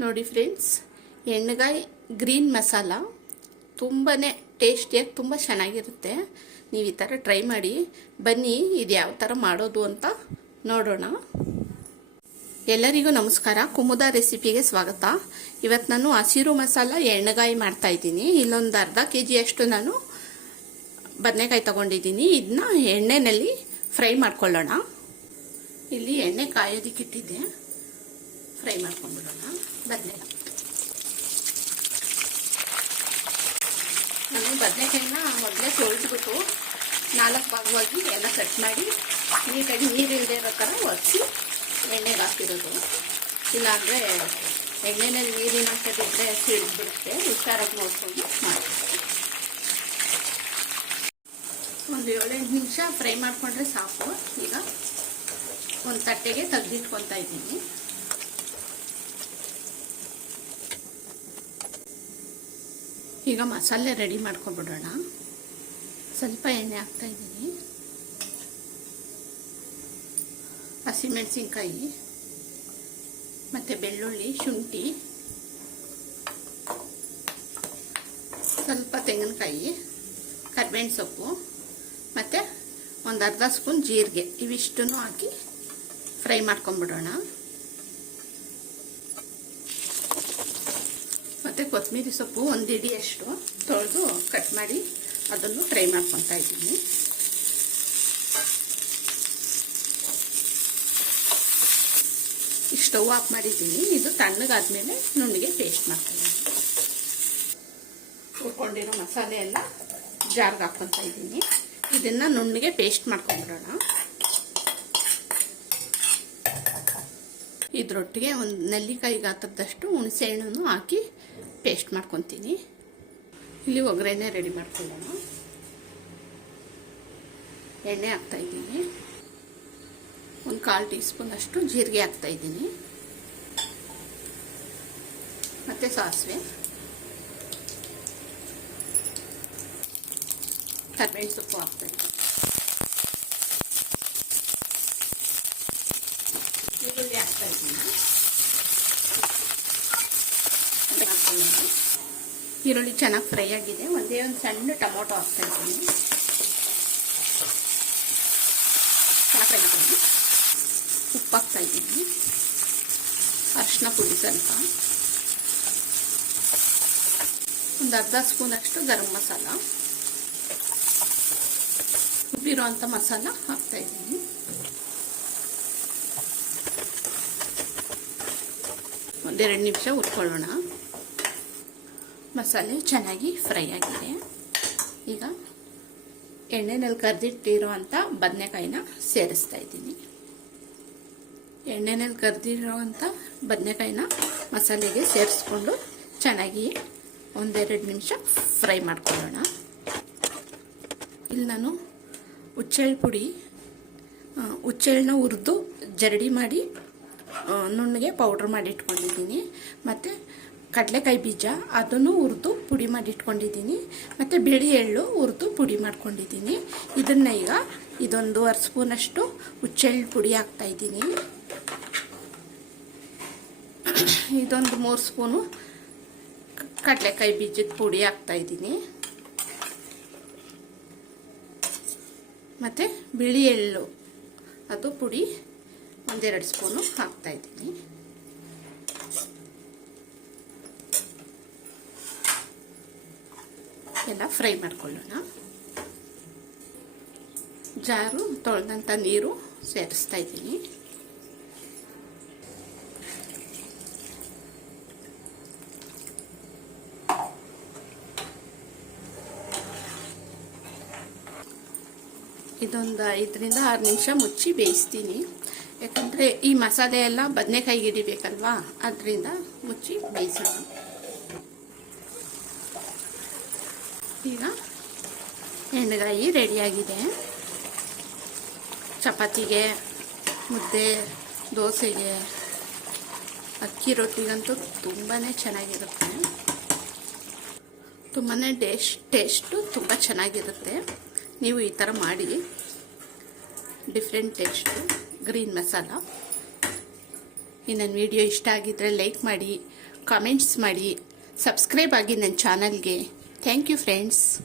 ನೋಡಿ ಫ್ರೆಂಡ್ಸ್ ಎಣ್ಣೆಗಾಯಿ ಗ್ರೀನ್ ಮಸಾಲ ತುಂಬಾ ಟೇಸ್ಟಿಯಾಗಿ ತುಂಬ ಚೆನ್ನಾಗಿರುತ್ತೆ. ನೀವು ಈ ಥರ ಟ್ರೈ ಮಾಡಿ. ಬನ್ನಿ, ಇದು ಯಾವ ಥರ ಮಾಡೋದು ಅಂತ ನೋಡೋಣ. ಎಲ್ಲರಿಗೂ ನಮಸ್ಕಾರ. ಕುಮುದ ರೆಸಿಪಿಗೆ ಸ್ವಾಗತ. ಇವತ್ತು ನಾನು ಹಸಿರು ಮಸಾಲ ಎಣ್ಣೆಗಾಯಿ ಮಾಡ್ತಾಯಿದ್ದೀನಿ ಇಲ್ಲೊಂದು ಅರ್ಧ ಕೆ ಜಿಯಷ್ಟು ನಾನು ಬದನೆಕಾಯಿ ತಗೊಂಡಿದ್ದೀನಿ. ಇದನ್ನ ಎಣ್ಣೆನಲ್ಲಿ ಫ್ರೈ ಮಾಡ್ಕೊಳ್ಳೋಣ. ಇಲ್ಲಿ ಎಣ್ಣೆ ಕಾಯೋದಕ್ಕಿಟ್ಟಿದ್ದೆ ಫ್ರೈ ಮಾಡ್ಕೊಂಡ್ಬಿಡೋಣ. ಬದನೆಕಾಯಿ. ನಾನು ಬದನೆಕಾಯಿನ ಮೊದಲೇ ತೊಳೆದ್ಬಿಟ್ಟು ನಾಲ್ಕು ಭಾಗವಾಗಿ ಎಲ್ಲ ಕಟ್ ಮಾಡಿ ನೀಟಾಗಿ ನೀರು ಇಲ್ಲದೆ ಇರೋ ಥರ ಒರೆಸಿ ಎಣ್ಣೆಗೆ ಹಾಕಿರೋದು. ಇಲ್ಲಾಂದರೆ ಎಣ್ಣೆನಲ್ಲಿ ನೀರಿನ ಕಟ್ಟಿದ್ರೆ ಸಿಡಿದ್ಬಿಡುತ್ತೆ, ಹುಷಾರಾಗಿ ನೋಡ್ಕೊಂಡು ಮಾಡ್ತೀವಿ ಒಂದು ಏಳೆಂಟು ನಿಮಿಷ ಫ್ರೈ ಮಾಡಿಕೊಂಡ್ರೆ ಸಾಕು. ಈಗ ಒಂದು ತಟ್ಟೆಗೆ ತೆಗೆದಿಟ್ಕೊತಾ ಇದ್ದೀನಿ. ಈಗ ಮಸಾಲೆ ರೆಡಿ ಮಾಡ್ಕೊಬಿಡೋಣ ಸ್ವಲ್ಪ ಎಣ್ಣೆ ಹಾಕ್ತಾ ಇದ್ದೀನಿ. ಹಸಿಮೆಣಸಿನ್ಕಾಯಿ, ಮತ್ತು ಬೆಳ್ಳುಳ್ಳಿ, ಶುಂಠಿ, ಸ್ವಲ್ಪ ತೆಂಗಿನಕಾಯಿ, ಕರ್ಬೇವಿನ ಸೊಪ್ಪು, ಮತ್ತು ಒಂದು ಅರ್ಧ ಸ್ಪೂನ್ ಜೀರಿಗೆ. ಇವಿಷ್ಟನ್ನು ಹಾಕಿ ಫ್ರೈ ಮಾಡ್ಕೊಂಬಿಡೋಣ ಕೊತ್ತಂಬರಿ ಸೊಪ್ಪು ಒಂದು ಇಡಿಯಷ್ಟು ತೊಳೆದು ಕಟ್ ಮಾಡಿ ಅದನ್ನು ಫ್ರೈ ಮಾಡ್ಕೊತಾ ಇದ್ದೀನಿ. ಸ್ಟವ್ ಆಫ್ ಮಾಡಿದ್ದೀನಿ. ಇದು ತಣ್ಣಗಾದ್ಮೇಲೆ ನುಣ್ಣಗೆ ಪೇಸ್ಟ್ ಮಾಡ್ತೀನಿ ಹುರ್ಕೊಂಡಿರೋ ಮಸಾಲೆ ಎಲ್ಲ ಜಾರ್ಗೆ ಹಾಕ್ಕೊತಾ ಇದ್ದೀನಿ. ಇದನ್ನು ನುಣ್ಣಗೆ ಪೇಸ್ಟ್ ಮಾಡ್ಕೊಂಡ್ಬಿಡೋಣ. ಇದ್ರೊಟ್ಟಿಗೆ ಒಂದು ನೆಲ್ಲಿಕಾಯಿ ಗಾತ್ರದಷ್ಟು ಹುಣಸೆ ಹಣ್ಣನ್ನು ಹಾಕಿ ಪೇಸ್ಟ್ ಮಾಡ್ಕೊತೀನಿ. ಇಲ್ಲಿ ಒಗ್ಗರಣೆ ರೆಡಿ ಮಾಡ್ಕೊಳ್ಳೋಣ. ಎಣ್ಣೆ ಹಾಕ್ತಾ ಇದ್ದೀನಿ. ಒಂದು ಕಾಲು ಟೀ ಸ್ಪೂನ್ ಅಷ್ಟು ಜೀರಿಗೆ ಹಾಕ್ತಾ ಇದ್ದೀನಿ. ಮತ್ತು ಸಾಸಿವೆ. ಕರ್ಬೇವಿನ ಸೊಪ್ಪು ಹಾಕ್ತಾ ಇದ್ದೀನಿ. ಈರುಳ್ಳಿ ಹಾಕ್ತಾ ಇದ್ದೀನಿ ಈರುಳ್ಳಿ ಚೆನ್ನಾಗಿ ಫ್ರೈ ಆಗಿದೆ. ಒಂದೇ ಒಂದು ಸಣ್ಣ ಟೊಮೊಟೊ ಹಾಕ್ತಾ ಇದ್ದೀನಿ. ಚೆನ್ನಾಗಿ ಫ್ರೈ ಉಪ್ಪು ಹಾಕ್ತಾ ಇದ್ದೀನಿ. ಅರಿಶಿನ ಪುಡಿ ಸ್ವಲ್ಪ. ಒಂದು ಅರ್ಧ ಸ್ಪೂನ್ ಅಷ್ಟು ಗರಂ ಮಸಾಲ. ಉಬ್ಬಿರುವಂಥ ಮಸಾಲ ಹಾಕ್ತಾ ಇದ್ದೀನಿ. ಒಂದೆರಡು ನಿಮಿಷ ಹುರ್ಕೊಳ್ಳೋಣ. ಮಸಾಲೆ ಚೆನ್ನಾಗಿ ಫ್ರೈ ಆಗಿದೆ. ಈಗ ಎಣ್ಣೆನಲ್ಲಿ ಕರೆದಿಟ್ಟಿರುವಂಥ ಬದನೆಕಾಯಿನ ಸೇರಿಸ್ತಾ ಇದ್ದೀನಿ. ಎಣ್ಣೆನಲ್ಲಿ ಕರೆದಿರುವಂಥ ಬದನೆಕಾಯಿನ ಮಸಾಲೆಗೆ ಸೇರಿಸ್ಕೊಂಡು ಚೆನ್ನಾಗಿ ಒಂದೆರಡು ನಿಮಿಷ ಫ್ರೈ ಮಾಡ್ಕೊಳ್ಳೋಣ. ಇಲ್ಲಿ ನಾನು ಹುಚ್ಚೆಳ್ಳು ಪುಡಿ ಹುಚ್ಚೆಳ್ಳನ್ನ ಹುರಿದು ಜರಡಿ ಮಾಡಿ ನುಣ್ಣಗೆ ಪೌಡ್ರ್ ಮಾಡಿ ಇಟ್ಕೊಂಡಿದ್ದೀನಿ. ಮತ್ತು ಕಡಲೆಕಾಯಿ ಬೀಜ, ಅದನ್ನು ಹುರಿದು ಪುಡಿ ಮಾಡಿ ಇಟ್ಕೊಂಡಿದ್ದೀನಿ ಮತ್ತು ಬಿಳಿ ಎಳ್ಳು ಹುರಿದು ಪುಡಿ ಮಾಡ್ಕೊಂಡಿದ್ದೀನಿ. ಇದನ್ನು ಈಗ ಇದೊಂದೂವರೆ ಸ್ಪೂನಷ್ಟು ಹುಚ್ಚೆಳ್ಳು ಪುಡಿ ಹಾಕ್ತಾಯಿದ್ದೀನಿ ಇದೊಂದು ಮೂರು ಸ್ಪೂನು ಕಡಲೆಕಾಯಿ ಬೀಜದ ಪುಡಿ ಹಾಕ್ತಾಯಿದ್ದೀನಿ ಮತ್ತು ಬಿಳಿ ಎಳ್ಳು, ಅದು ಪುಡಿ ಒಂದೆರಡು ಸ್ಪೂನು ಹಾಕ್ತಾಯಿದ್ದೀನಿ ಎಲ್ಲ ಫ್ರೈ ಮಾಡ್ಕೊಳ್ಳೋಣ. ಜಾರು, ತೊಳೆದಂಥ ನೀರು ಸೇರಿಸ್ತಾ ಇದ್ದೀನಿ. ಇದೊಂದು ಐದರಿಂದ ಆರು ನಿಮಿಷ ಮುಚ್ಚಿ ಬೇಯಿಸ್ತೀನಿ. ಯಾಕಂದರೆ ಈ ಮಸಾಲೆ ಎಲ್ಲ ಬದನೆಕಾಯಿ ಹಿಡಿಬೇಕಲ್ವಾ ಅದರಿಂದ ಮುಚ್ಚಿ ಬೇಯಿಸೋಣ. ಈಗ ಎಣ್ಣೆಗಾಯಿ ರೆಡಿಯಾಗಿದೆ. ಚಪಾತಿಗೆ, ಮುದ್ದೆ, ದೋಸೆಗೆ, ಅಕ್ಕಿ ರೊಟ್ಟಿಗಂತೂ ತುಂಬಾ ಚೆನ್ನಾಗಿರುತ್ತೆ. ತುಂಬಾ ಡೇಶ್ ಟೇಸ್ಟು ತುಂಬ ಚೆನ್ನಾಗಿರುತ್ತೆ. ನೀವು ಈ ಥರ ಮಾಡಿ. Different taste, green masala. ಈ ನನ್ನ ವಿಡಿಯೋ ಇಷ್ಟ ಆಗಿದ್ದರೆ ಲೈಕ್ ಮಾಡಿ, ಕಾಮೆಂಟ್ಸ್ ಮಾಡಿ, ಸಬ್ಸ್ಕ್ರೈಬ್ ಆಗಿ ನನ್ನ ಚಾನಲ್ಗೆ. Thank you friends.